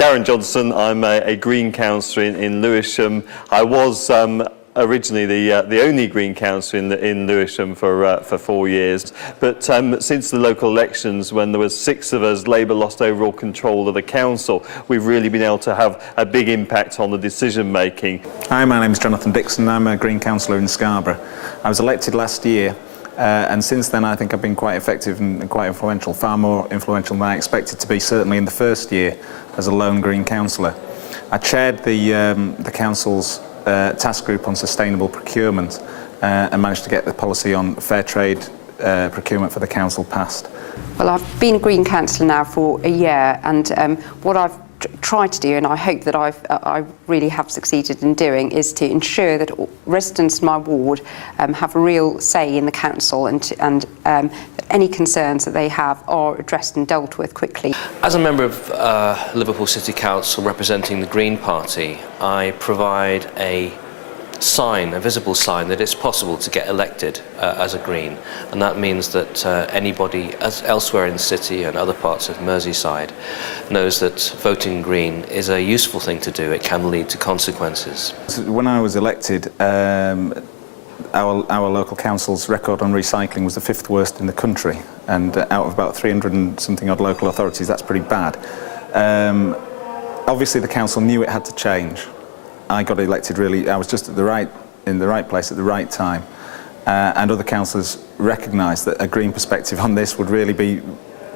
Darren Johnson, I'm a Green councillor in Lewisham. I was originally the only Green councillor in Lewisham for 4 years, but since the local elections, when there was 6 of us, Labour lost overall control of the council, we've really been able to have a big impact on the decision making. Hi, my name is Jonathan Dixon. I'm a Green councillor in Scarborough. I was elected last year, and since then I think I've been quite effective and quite influential, far more influential than I expected to be, certainly in the first year as a lone Green councillor. I chaired the council's task group on sustainable procurement and managed to get the policy on fair trade procurement for the council passed. Well, I've been a Green councillor now for a year, and what I've tried to do, and I hope that I really have succeeded in doing, is to ensure that residents in my ward have a real say in the council, and that any concerns that they have are addressed and dealt with quickly. As a member of Liverpool City Council representing the Green Party, I provide a visible sign that it's possible to get elected as a Green, and that means that anybody elsewhere in the city and other parts of Merseyside knows that voting Green is a useful thing to do. It can lead to consequences. When I was elected, our local council's record on recycling was the 5th worst in the country, and out of about 300 and something odd local authorities, that's pretty bad. Obviously the council knew it had to change. I got elected really, I was just in the right place at the right time, and other councillors recognised that a Green perspective on this would really be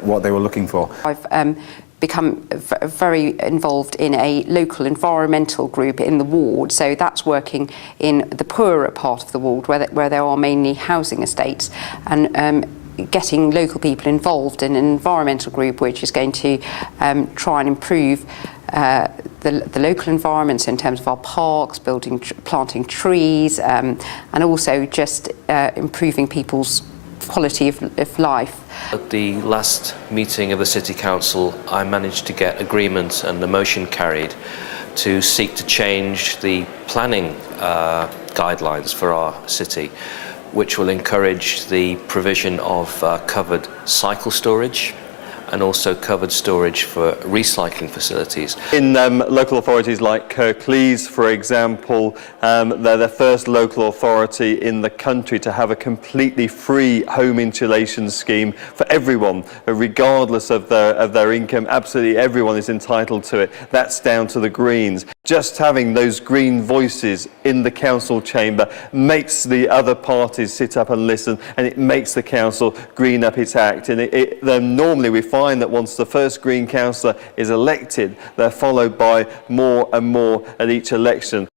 what they were looking for. I've become very involved in a local environmental group in the ward, so that's working in the poorer part of the ward where there are mainly housing estates, and getting local people involved in an environmental group which is going to try and improve the local environments in terms of our parks, planting trees, and also just improving people's quality of life. At the last meeting of the City Council, I managed to get agreement and a motion carried to seek to change the planning guidelines for our city, which will encourage the provision of covered cycle storage and also covered storage for recycling facilities. In local authorities like Kirklees, for example, they're the first local authority in the country to have a completely free home insulation scheme for everyone, regardless of their income. Absolutely everyone is entitled to it. That's down to the Greens. Just having those Green voices in the council chamber makes the other parties sit up and listen, and it makes the council green up its act. And then normally we find that once the first Green councillor is elected, they're followed by more and more at each election.